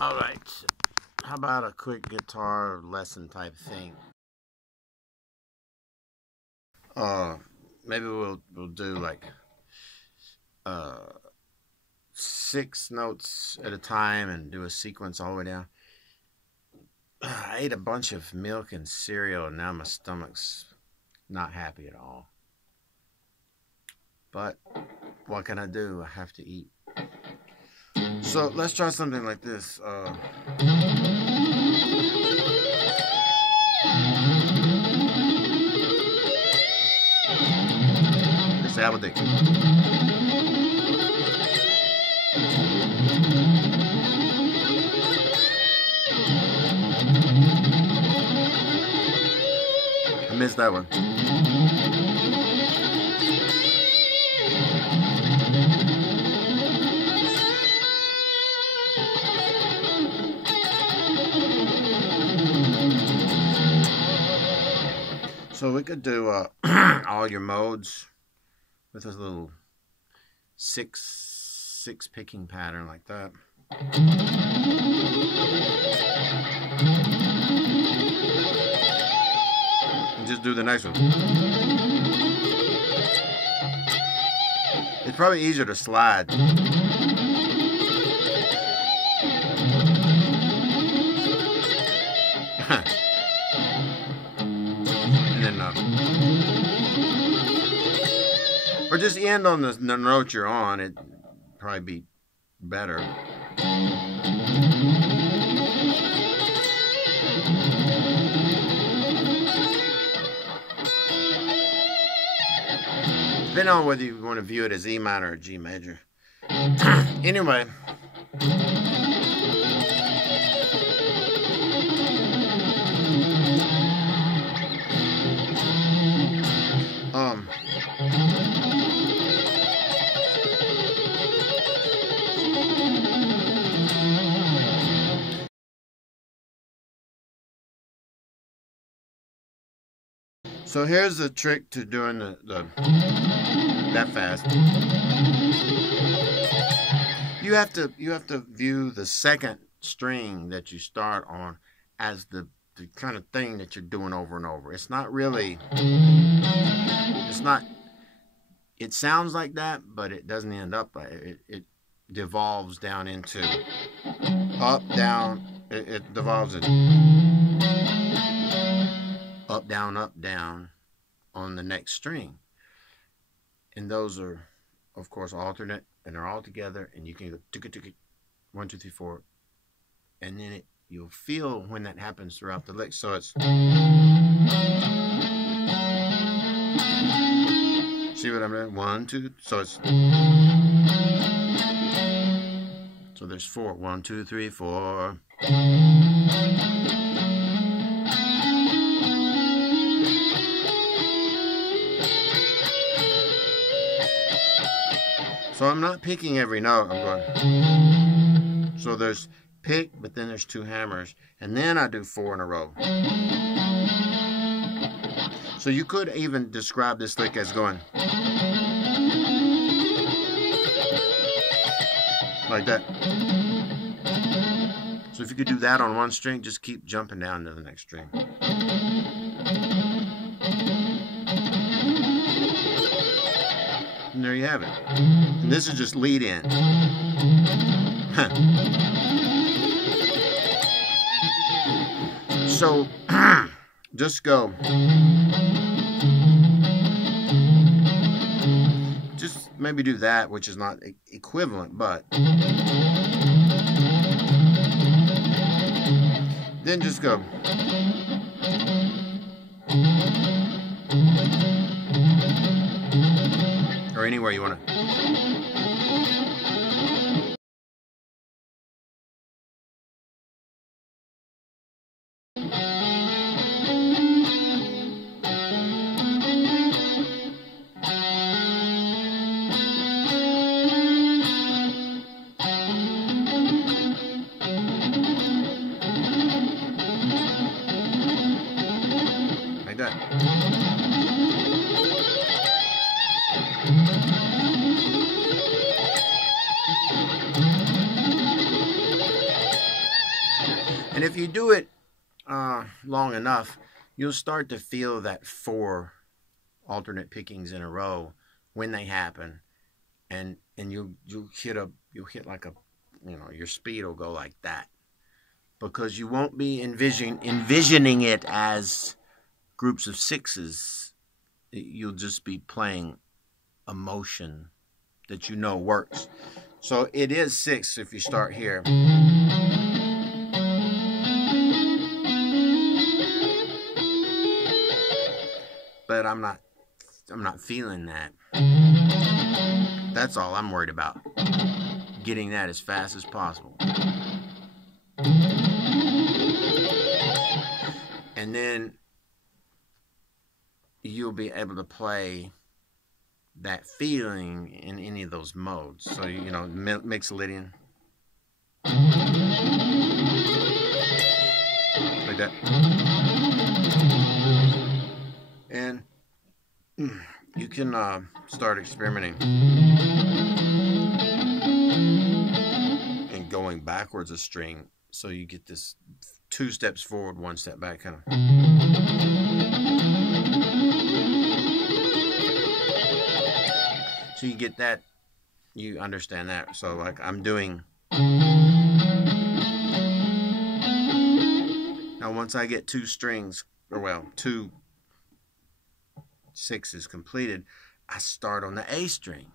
Alright, how about a quick guitar lesson type thing? Maybe we'll do like 6 notes at a time and do a sequence all the way down. I ate a bunch of milk and cereal and now my stomach's not happy at all. But what can I do? I have to eat. So let's try something like this. Let's say I would think. I missed that one. So we could do all your modes with this little six picking pattern like that. And just do the next one. It's probably easier to slide. Or just end on the note you're on. It'd probably be better. Depending on whether you want to view it as E minor or G major. Anyway. So here's the trick to doing that fast. You have to view the second string that you start on as the kind of thing that you're doing over and over. It's not really. It sounds like that, but it doesn't end up like it. It devolves down into up, down. It devolves in up, down on the next string. And those are, of course, alternate, and they're all together, and you can go tick 1, 2, 3, 4, and then you'll feel when that happens throughout the lick. So it's, see what I'm doing? 1, 2, so there's 4. 1, 2, 3, 4. So I'm not picking every note. I'm going. So there's pick, but then there's 2 hammers, and then I do 4 in a row. So you could even describe this lick as going like that. So if you could do that on one string, just keep jumping down to the next string. And there you have it. And this is just lead in. So just go. Just maybe do that, which is not equivalent, but then just go. Or anywhere you want to. Like that. if you do it long enough, you'll start to feel that 4 alternate pickings in a row when they happen, and you'll hit like a, your speed will go like that, because you won't be envisioning it as groups of 6s. You'll just be playing a motion that works. So it is 6 if you start here. But I'm not feeling that. That's all I'm worried about. Getting that as fast as possible. And then you'll be able to play that feeling in any of those modes. So, Mixolydian. Like that. And you can start experimenting and going backwards a string, so you get this 2 steps forward, 1 step back kind of. So you get that, you understand that. So like I'm doing. Now once I get 2 strings, 2 6s completed, I start on the A string.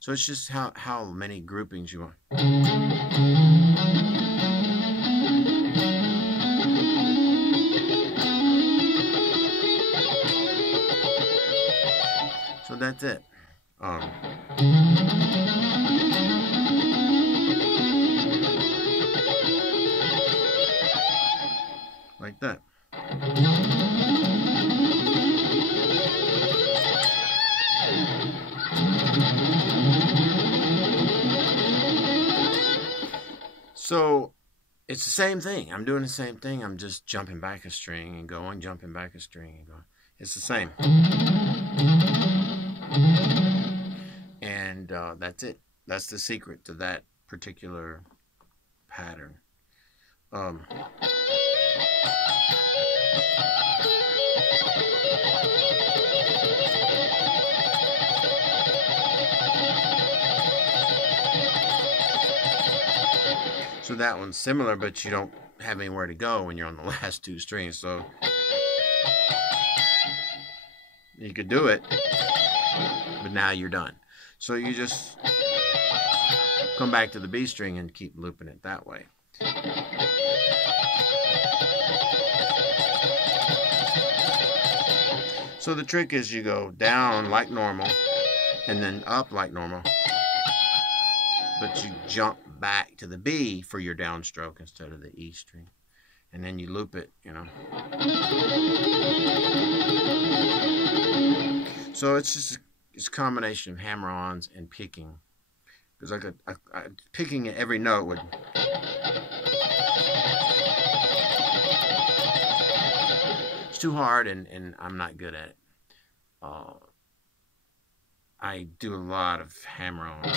So it's just how many groupings you want. So that's it. Like that. So it's the same thing. I'm doing the same thing. I'm just jumping back a string and going, jumping back a string and going. It's the same. And that's it. That's the secret to that particular pattern. So that one's similar, but you don't have anywhere to go when you're on the last 2 strings. So you could do it, but now you're done. So you just come back to the B string and keep looping it that way. So the trick is you go down like normal and then up like normal, but you jump back to the B for your downstroke instead of the E string. And then you loop it, So it's just a combination of hammer-ons and picking. Because picking at every note would... It's too hard, and I'm not good at it. I do a lot of hammer-ons.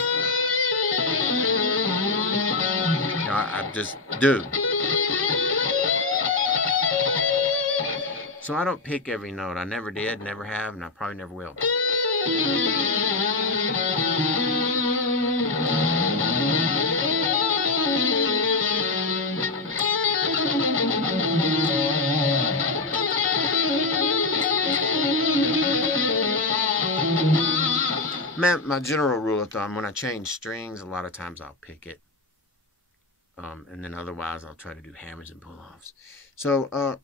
I just do. So I don't pick every note. I never did, never have, and I probably never will. My general rule of thumb, when I change strings, a lot of times I'll pick it. And then otherwise I'll try to do hammers and pull-offs. So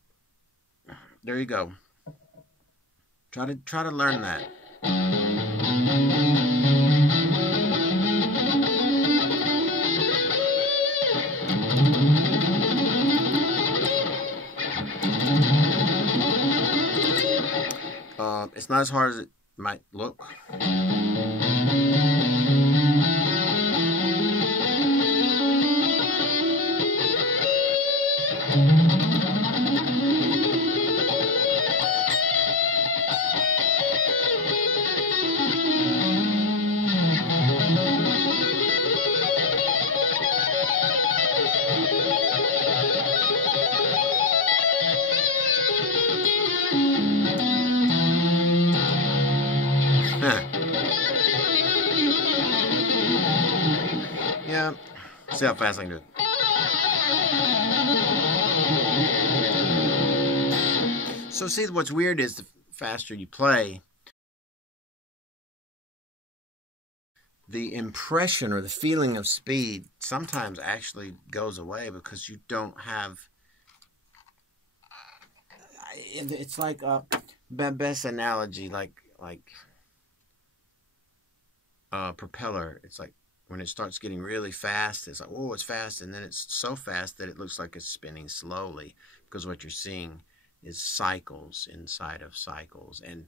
there you go. Try to learn that. It's not as hard as it might look. Yeah. See how fast I can do it. So see, what's weird is the faster you play, the impression or the feeling of speed sometimes actually goes away because you don't have. It's like best analogy, like propeller. It's like when it starts getting really fast, it's like, oh, it's fast, and then it's so fast that it looks like it's spinning slowly because what you're seeing is cycles inside of cycles, and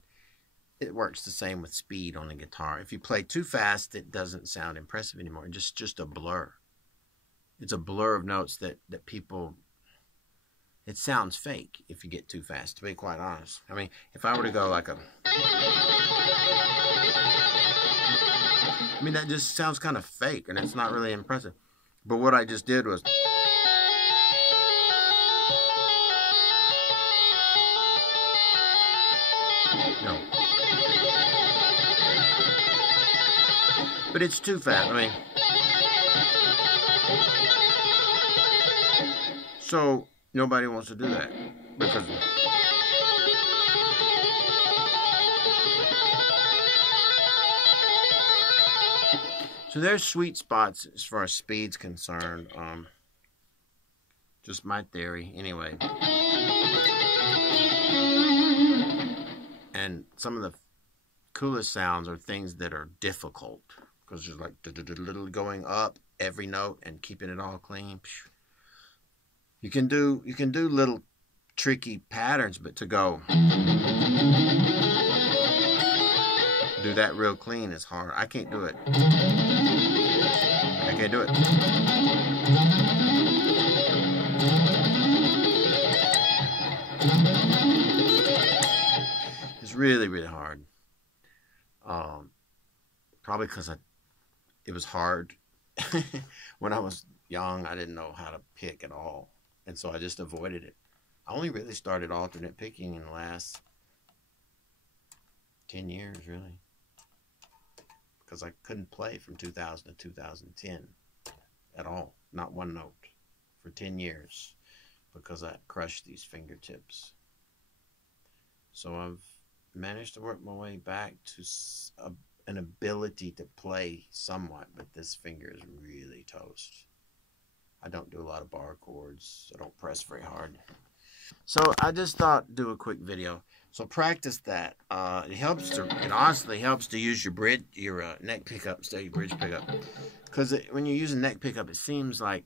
it works the same with speed on the guitar. If you play too fast, it doesn't sound impressive anymore. It's just a blur. It's a blur of notes that people. It sounds fake if you get too fast, to be quite honest. I mean, if I were to go like a... I mean, that just sounds kind of fake, and it's not really impressive. But what I just did was... No. But it's too fast, I mean... So... Nobody wants to do that because so there's sweet spots as far as speed's concerned. Just my theory, anyway. And some of the coolest sounds are things that are difficult because there's like little going up every note and keeping it all clean. You can do little tricky patterns, but to go do that real clean is hard. I can't do it. I can't do it. It's really, really hard. Probably because it was hard when I was young. I didn't know how to pick at all. And so I just avoided it. I only really started alternate picking in the last 10 years, really. Because I couldn't play from 2000 to 2010 at all. Not one note for 10 years because I crushed these fingertips. So I've managed to work my way back to an ability to play somewhat, but this finger is really toast. I don't do a lot of bar chords. I don't press very hard. So I just thought do a quick video. So practice that. It honestly helps to use your neck pickup instead of your bridge pickup. Because when you use a neck pickup, it seems like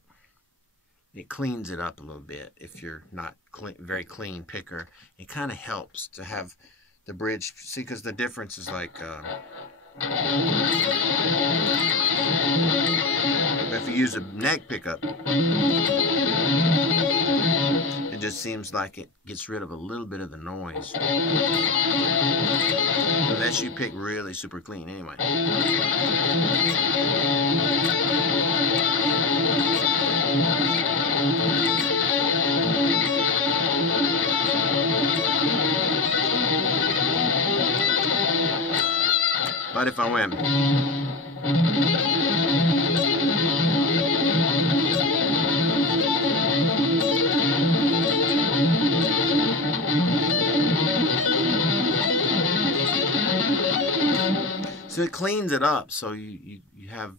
it cleans it up a little bit. If you're not very clean picker, it kind of helps to have the bridge. See, because the difference is like... if you use a neck pickup, it just seems like it gets rid of a little bit of the noise. Unless you pick really super clean anyway. But if I went... So it cleans it up, so you have,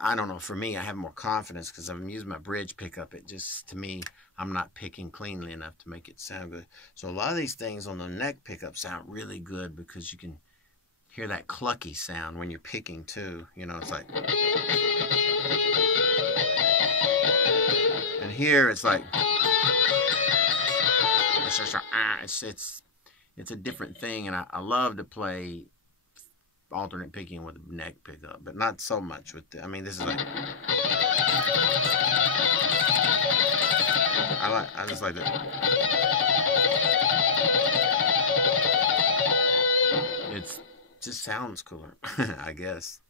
I don't know, for me, I have more confidence because I'm using my bridge pickup. It just, to me, I'm not picking cleanly enough to make it sound good. So a lot of these things on the neck pickup sound really good because you can hear that clucky sound when you're picking too. You know, it's like... And here it's like... It's just it's a different thing, and I love to play alternate picking with a neck pickup, but not so much with the, I mean, this is like... I just like that. It just sounds cooler, I guess.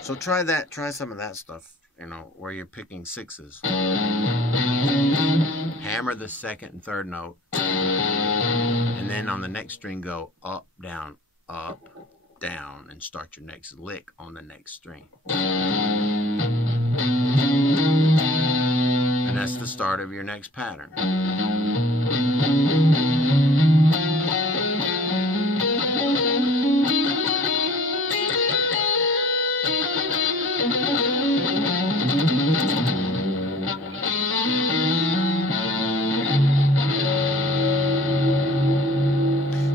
So try that, try some of that stuff, you know, where you're picking sixes. hammer the second and third note, and then on the next string go up, down, and start your next lick on the next string. And that's the start of your next pattern.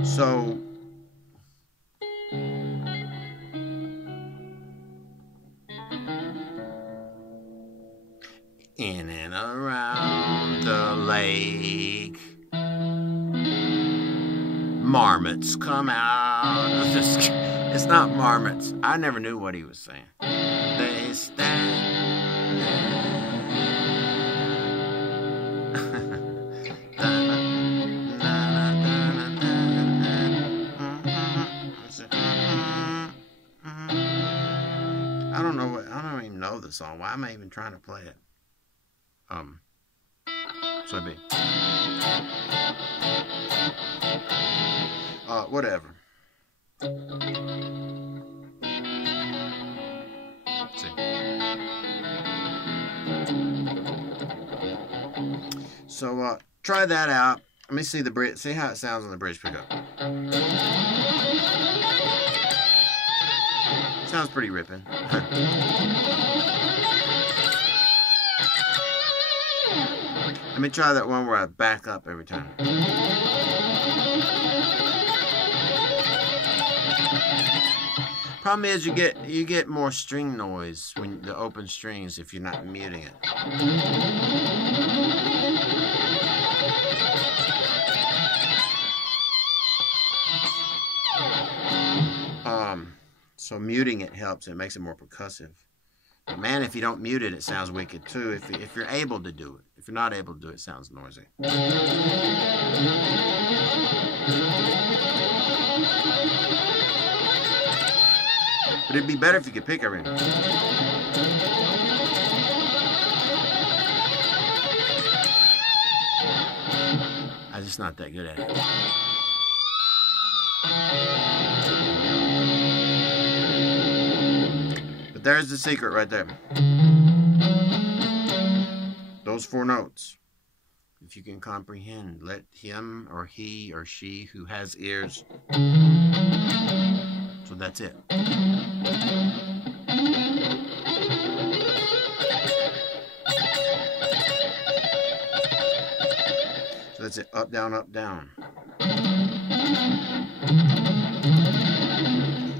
So in and around the lake, marmots come out of the sky. It's not marmots. I never knew what he was saying. They stand. I don't know what. I don't even know the song. Why am I even trying to play it? So be. Whatever. Let's see. So try that out. Let me see the bridge. See how it sounds on the bridge pickup. Sounds pretty ripping. Let me try that one where I back up every time. Problem is you get more string noise when the open strings if you're not muting it. So muting it helps. It makes it more percussive. But man, if you don't mute it, it sounds wicked too. If you're able to do it. If you're not able to do it, it sounds noisy. But it'd be better if you could pick everything. I'm just not that good at it. But there's the secret right there. Those 4 notes. If you can comprehend, let him or he or she who has ears. So that's it. So that's it. Up, down, up, down.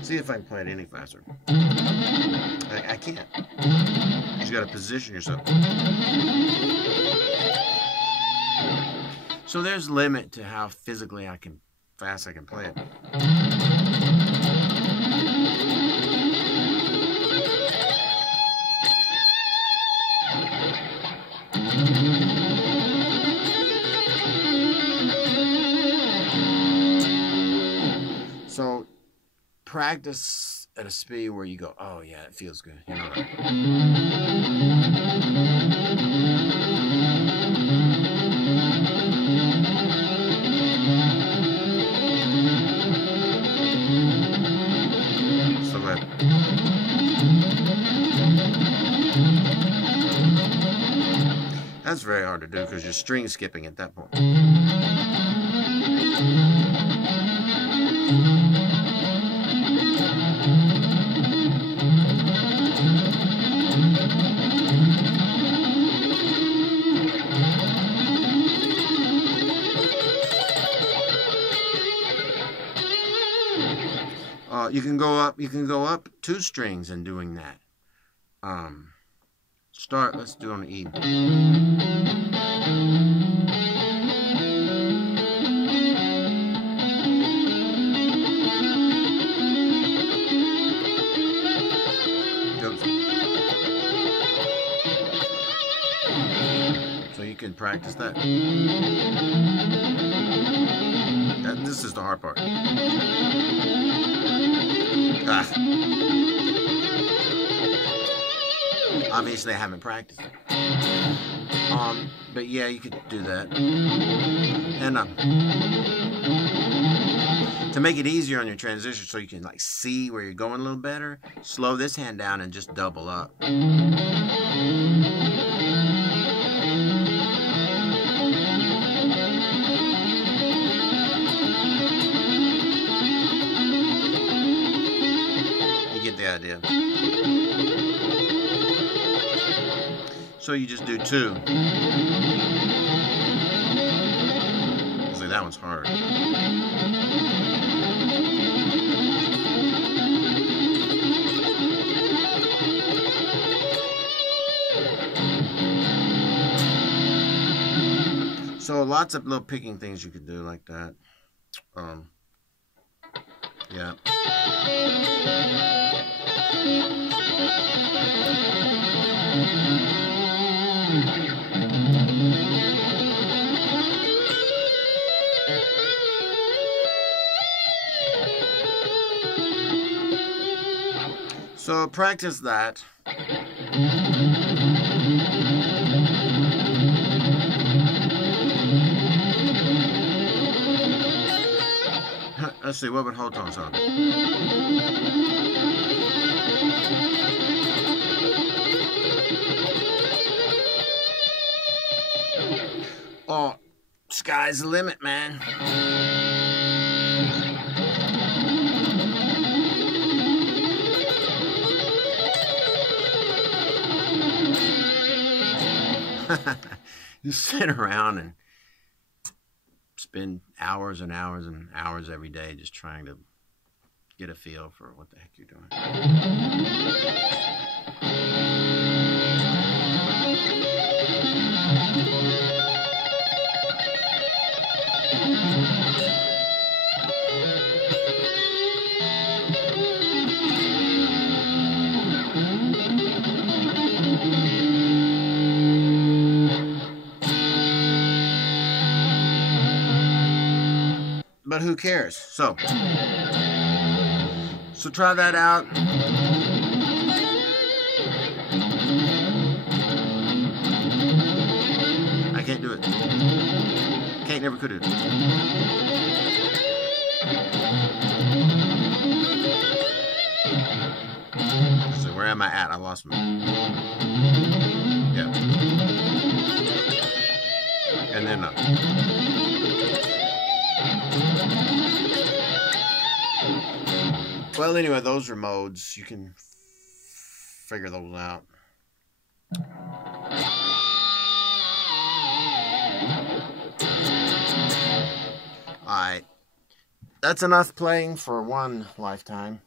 See if I can play it any faster. I can't. You just got to position yourself. So there's limit to how physically fast I can play it. So practice at a speed where you go, oh yeah, it feels good. You know that. So good. That's very hard to do because you're string skipping at that point. You can go up 2 strings in doing that. Let's do on the E. So you can practice that. This is the hard part. Obviously, I haven't practiced it. But yeah, you could do that. And to make it easier on your transition, so you can like see where you're going a little better, slow this hand down and just double up. You get the idea. So you just do 2. See, that one's hard. So lots of little picking things you could do like that. Yeah. So practice that. Let's see, what would whole tone sound? Oh, sky's the limit, man. You sit around and spend hours and hours and hours every day just trying to get a feel for what the heck you're doing. But who cares? So try that out. I can't do it. Can't, never could do it. So where am I at? I lost my... Yeah. And then well, anyway, those are modes. You can figure those out. Alright. That's enough playing for one lifetime.